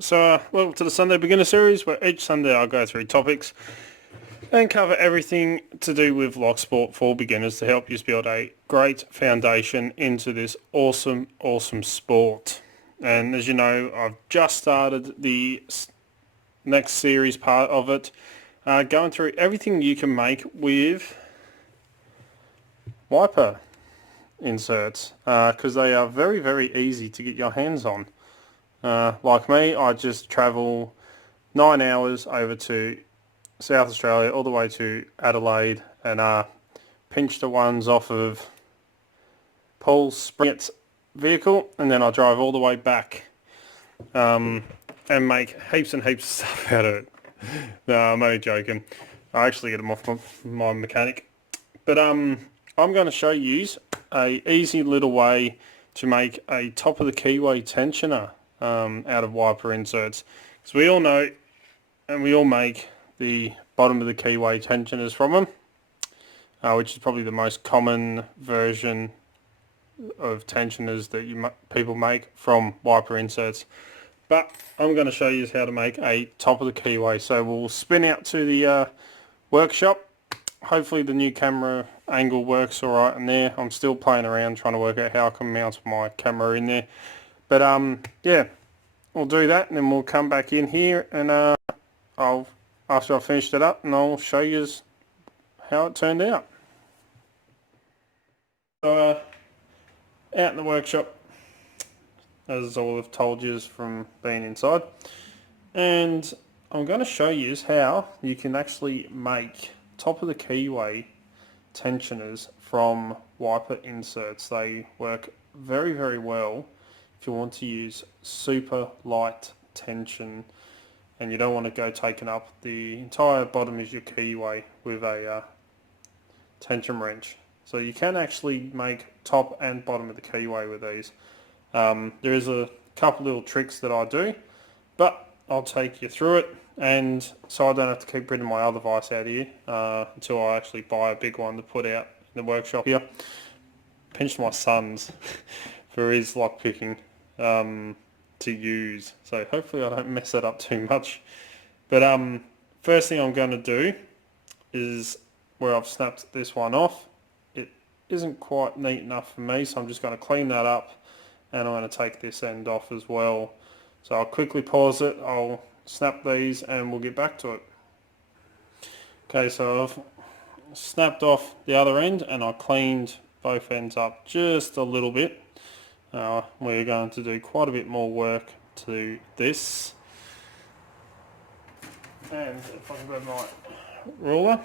So welcome to the Sunday Beginner Series, where each Sunday I'll go through topics and cover everything to do with Locksport for beginners to help you build a great foundation into this awesome sport. And as you know, I've just started the next series part of it, going through everything you can make with wiper inserts, because they are very easy to get your hands on. Like me, I just travel 9 hours over to South Australia all the way to Adelaide and pinch the ones off of Paul's Spring's vehicle, and then I drive all the way back and make heaps and heaps of stuff out of it. No, I'm only joking. I actually get them off my mechanic. But I'm going to show you a easy little way to make a top of the Keyway tensioner out of wiper inserts. Because we all know and we all make the bottom of the Keyway tensioners from them, which is probably the most common version of tensioners that people make from wiper inserts. But I'm going to show you how to make a top of the Keyway. So we'll spin out to the workshop. Hopefully the new camera angle works alright in there. I'm still playing around trying to work out how I can mount my camera in there. But yeah, we'll do that and then we'll come back in here and after I've finished it up, and I'll show you how it turned out. So out in the workshop, as all I've told you from being inside, and I'm going to show you how you can actually make top of the Keyway tensioners from wiper inserts. They work very well if you want to use super light tension and you don't want to go taking up the entire bottom of your Keyway with a tension wrench. So you can actually make top and bottom of the Keyway with these. There is a couple little tricks that I do, but I'll take you through it, and so I don't have to keep bringing my other vise out here until I actually buy a big one to put out in the workshop here. Pinched my son's for his lock picking to use, so hopefully I don't mess that up too much. But first thing I'm going to do is where I've snapped this one off. It isn't quite neat enough for me, so I'm just going to clean that up, and I'm going to take this end off as well. So I'll quickly pause it, I'll snap these and we'll get back to it. Okay, so I've snapped off the other end and I cleaned both ends up just a little bit. We're going to do quite a bit more work to this. And if I can grab my ruler.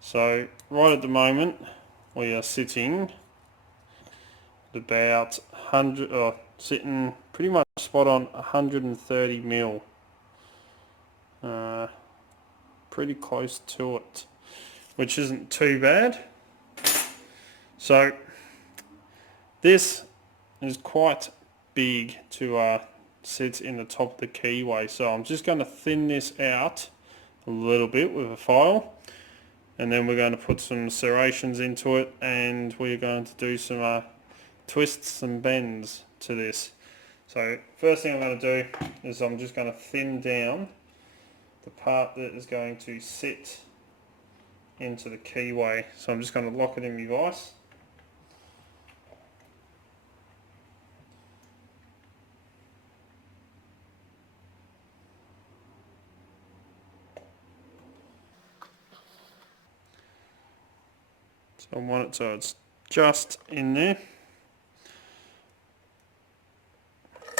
So right at the moment we are sitting at about 100, sitting pretty much spot on 130 mil. Pretty close to it, which isn't too bad. So this is quite big to sit in the top of the Keyway, so I'm just going to thin this out a little bit with a file, and then we're going to put some serrations into it, and we're going to do some twists and bends to this. So first thing I'm going to do is I'm just going to thin down the part that is going to sit into the Keyway. So I'm just going to lock it in my vise. So I want it so it's just in there,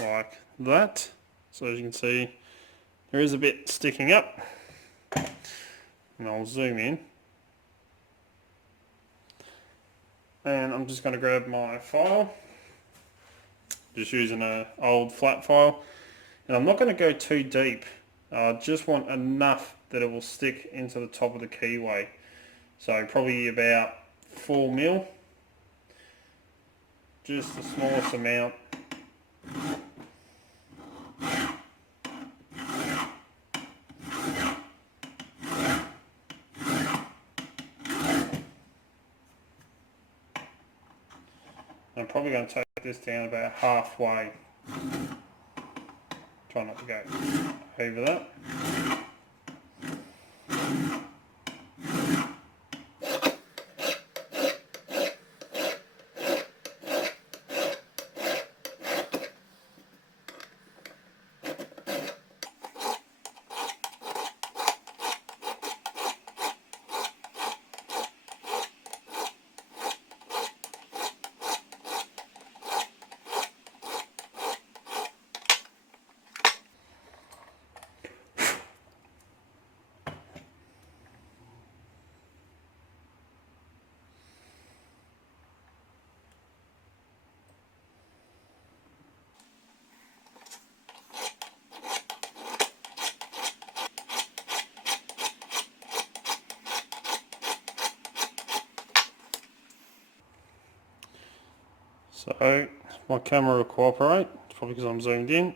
like that. So as you can see, there is a bit sticking up, and I'll zoom in. And I'm just going to grab my file, just using an old flat file, and I'm not going to go too deep. I just want enough that it will stick into the top of the Keyway. So probably about 4 mil, just the smallest amount. I'm probably going to take this down about halfway. Try not to go over that. So my camera will cooperate, it's probably because I'm zoomed in.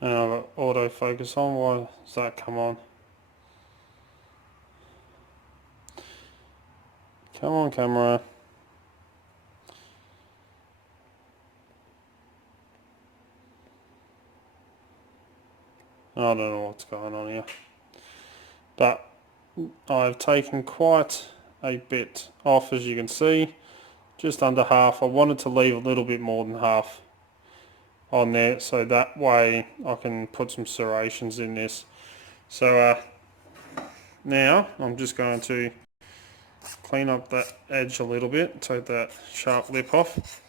And I've got autofocus on. Why does that come on? Come on, camera. I don't know what's going on here. But I've taken quite a bit off, as you can see. Just under half. I wanted to leave a little bit more than half on there, so that way I can put some serrations in this. So now I'm just going to clean up that edge a little bit, take that sharp lip off.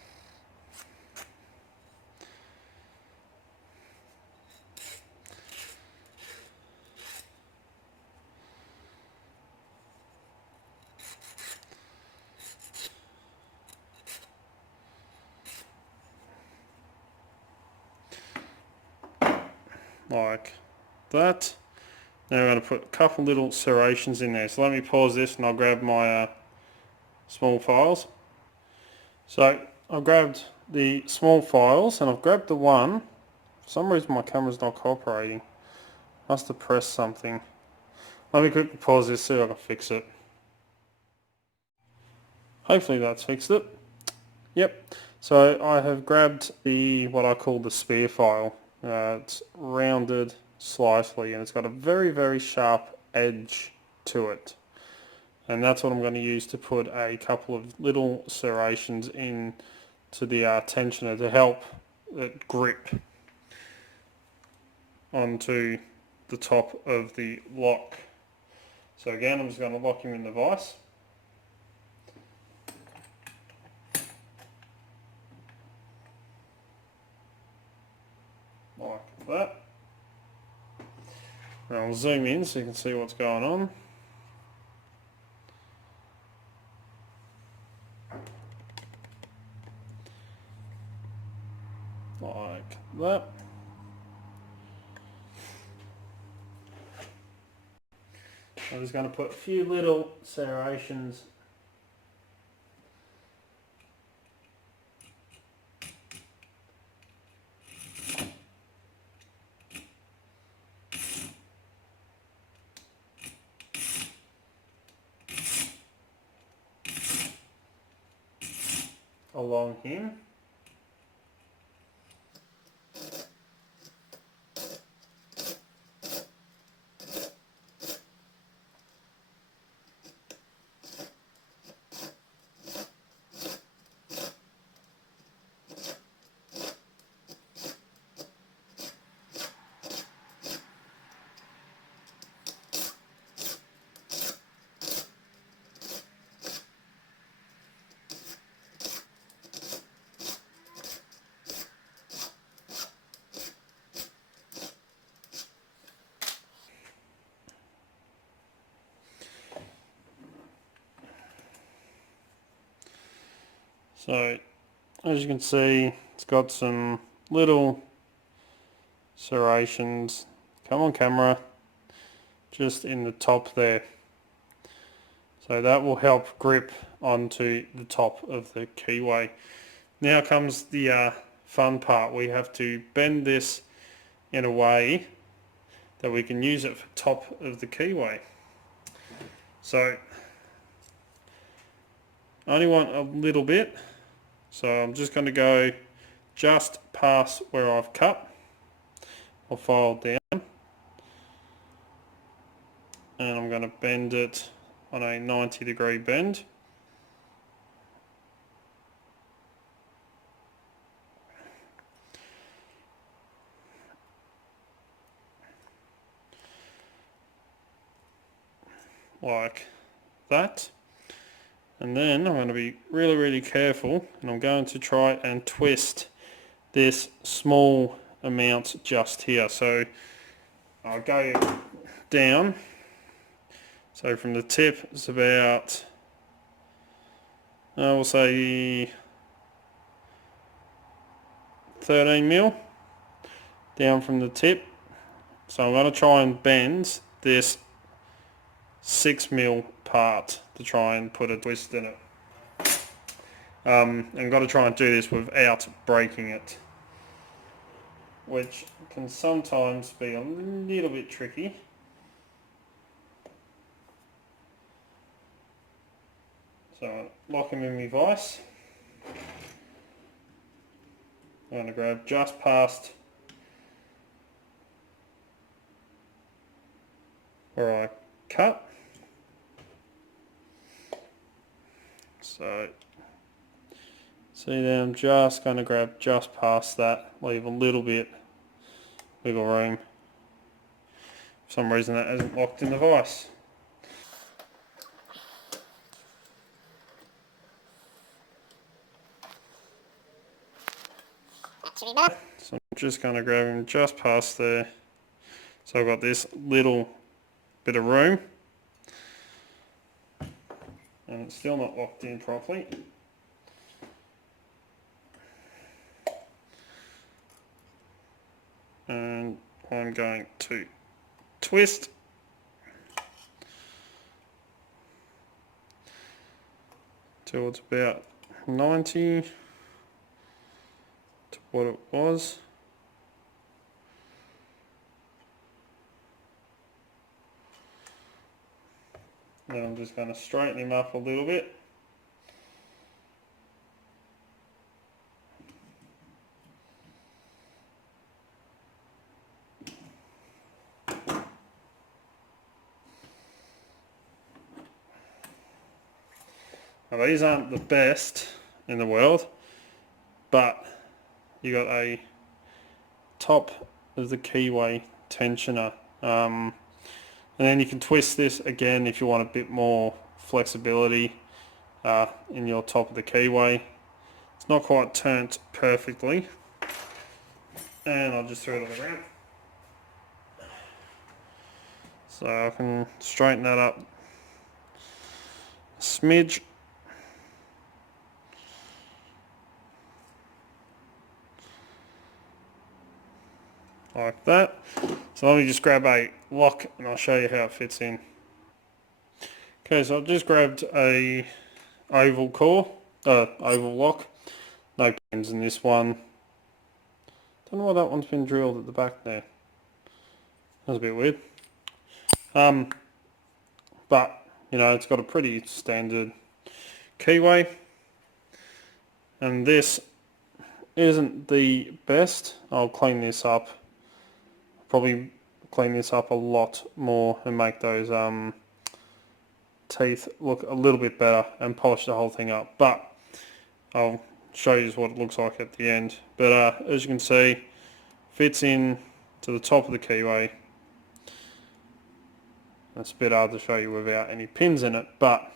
Like that. Now we're going to put a couple little serrations in there. So let me pause this and I'll grab my small files. So I've grabbed the small files and I've grabbed the one. For some reason my camera's not cooperating. Must have pressed something. Let me quickly pause this, see if I can fix it. Hopefully that's fixed it. Yep. So I have grabbed the what I call the spear file. It's rounded slightly and it's got a very, very sharp edge to it. And that's what I'm going to use to put a couple of little serrations in to the tensioner to help it grip onto the top of the lock. So again, I'm just going to lock him in the vise. Like that. And I'll zoom in so you can see what's going on. Like that. I'm just going to put a few little serrations along him. So as you can see, it's got some little serrations, come on camera, just in the top there. So that will help grip onto the top of the keyway. Now comes the fun part. We have to bend this in a way that we can use it for top of the keyway. So I only want a little bit. So I'm just going to go just past where I've cut or filed down, and I'm going to bend it on a 90-degree bend. Like that. And then I'm going to be really careful, and I'm going to try and twist this small amount just here. So I'll go down. So from the tip it's about, we'll say 13 mil down from the tip. So I'm going to try and bend this 6 mil part to try and put a twist in it. I've got to try and do this without breaking it, which can sometimes be a little bit tricky. So lock him in my vise. I'm going to grab just past where I cut. So see there, I'm just going to grab just past that, leave a little bit wiggle room. For some reason that hasn't locked in the vise. So I'm just going to grab him just past there. So I've got this little bit of room, and it's still not locked in properly. And I'm going to twist till it's about 90 to what it was. Then I'm just going to straighten him up a little bit. Now these aren't the best in the world, but you got a top of the Keyway tensioner, and then you can twist this again if you want a bit more flexibility in your top of the Keyway. It's not quite turned perfectly, and I'll just throw it around so I can straighten that up a smidge. Like that. So let me just grab a lock and I'll show you how it fits in. Okay, so I've just grabbed a oval lock. No pins in this one. Don't know why that one's been drilled at the back there. That's a bit weird. But you know, it's got a pretty standard Keyway, and this isn't the best. I'll clean this up. Probably clean this up a lot more and make those teeth look a little bit better and polish the whole thing up. But I'll show you what it looks like at the end. But as you can see, fits in to the top of the Keyway. It's a bit hard to show you without any pins in it, but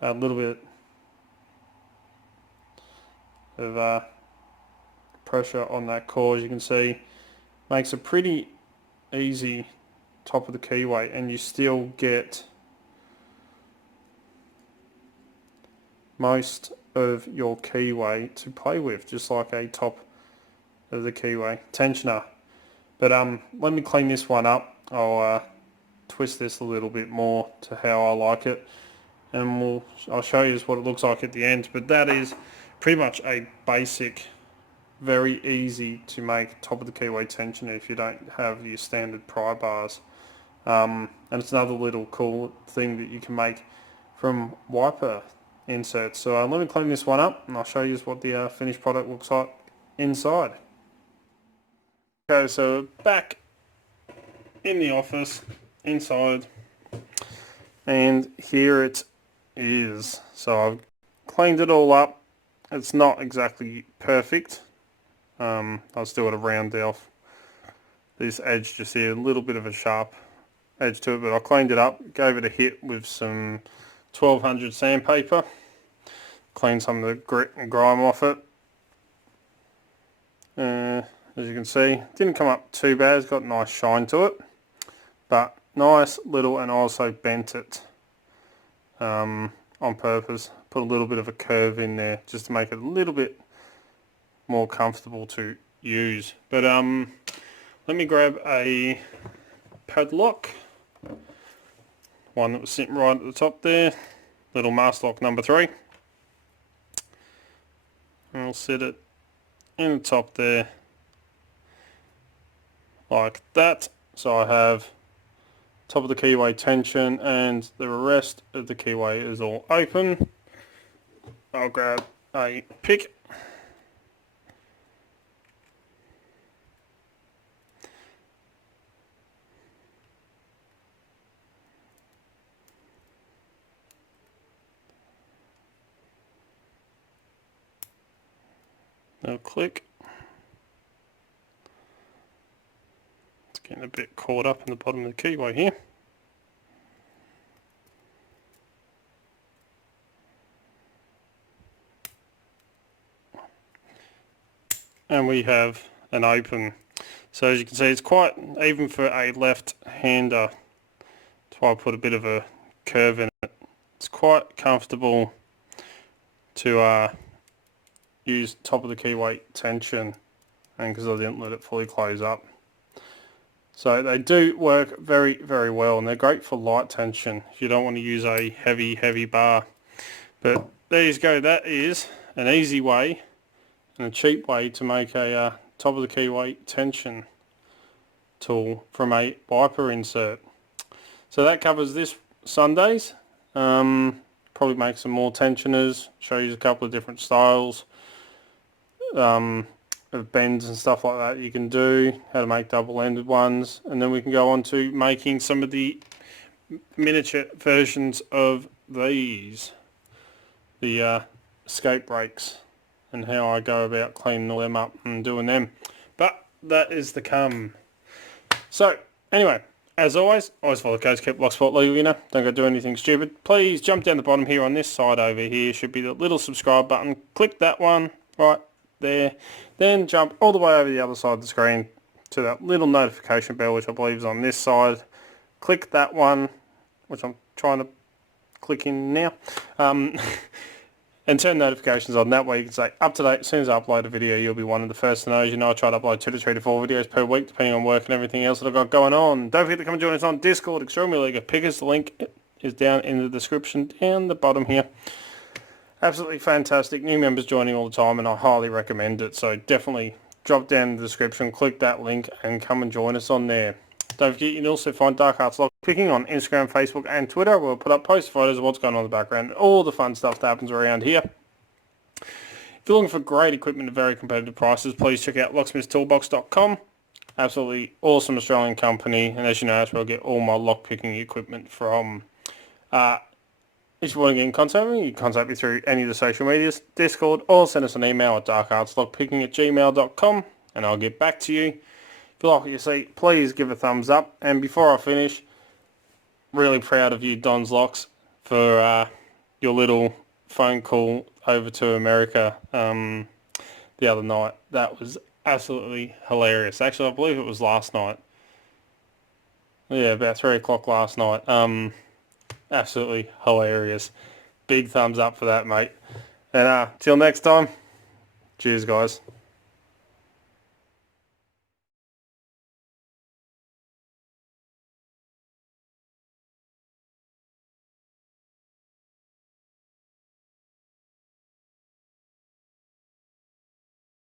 a little bit of pressure on that core, as you can see, makes a pretty easy top of the Keyway, and you still get most of your Keyway to play with, just like a top of the Keyway tensioner. But let me clean this one up. I'll twist this a little bit more to how I like it, and I'll show you what it looks like at the end. But that is pretty much a basic, very easy to make top of the Keyway tensioner if you don't have your standard pry bars. And it's another little cool thing that you can make from wiper inserts. So let me clean this one up and I'll show you what the finished product looks like inside. Okay, so back in the office, inside, and here it is. So I've cleaned it all up. It's not exactly perfect. I still got to round off this edge just here, a little bit of a sharp edge to it, but I cleaned it up, gave it a hit with some 1200 sandpaper, cleaned some of the grit and grime off it. As you can see, didn't come up too bad, it's got a nice shine to it, but nice little, and I also bent it on purpose, put a little bit of a curve in there just to make it a little bit more comfortable to use. But let me grab a padlock, one that was sitting right at the top there, little master lock number 3, and I'll set it in the top there like that. So I have top of the keyway tension and the rest of the keyway is all open. I'll grab a pick I'll click. It's getting a bit caught up in the bottom of the keyway here. And we have an open. So as you can see, it's quite even for a left-hander. That's why I put a bit of a curve in it. It's quite comfortable to use top of the keyway tension, and because I didn't let it fully close up. So they do work very, very well, and they're great for light tension if you don't want to use a heavy bar. But there you go, that is an easy way and a cheap way to make a top of the keyway tension tool from a wiper insert. So that covers this Sundays. Probably make some more tensioners, show you a couple of different styles of bends and stuff like that you can do, how to make double-ended ones, and then we can go on to making some of the miniature versions of these, the escape brakes, and how I go about cleaning all them up and doing them. But that is to come. So anyway, as always follow the codes, keep Locksport legal, you know, don't go do anything stupid. Please jump down the bottom here on this side over here, should be the little subscribe button, click that one right there, then jump all the way over the other side of the screen to that little notification bell, which I believe is on this side. Click that one, which I'm trying to click in now, and turn notifications on. That way you can stay up to date. As soon as I upload a video, you'll be one of the first to know. As you know, I try to upload 2 to 3 to 4 videos per week, depending on work and everything else that I've got going on. Don't forget to come and join us on Discord, Extremely League of Pickers. The link is down in the description down the bottom here. Absolutely fantastic. New members joining all the time, and I highly recommend it. So definitely drop down in the description, click that link, and come and join us on there. Don't forget you can also find Dark Arts Lock Picking on Instagram, Facebook, and Twitter. We'll put up post photos of what's going on in the background, all the fun stuff that happens around here. If you're looking for great equipment at very competitive prices, please check out locksmithstoolbox.com. Absolutely awesome Australian company, and as you know, that's where I get all my lockpicking equipment from. If you want to get in contact with me, you can contact me through any of the social medias, Discord, or send us an email at darkartslockpicking@gmail.com, and I'll get back to you. If you like what you see, please give a thumbs up. And before I finish, really proud of you, Don's Locks, for your little phone call over to America the other night. That was absolutely hilarious. Actually, I believe it was last night. Yeah, about 3 o'clock last night. Absolutely hilarious. Big thumbs up for that, mate. And till next time, cheers, guys.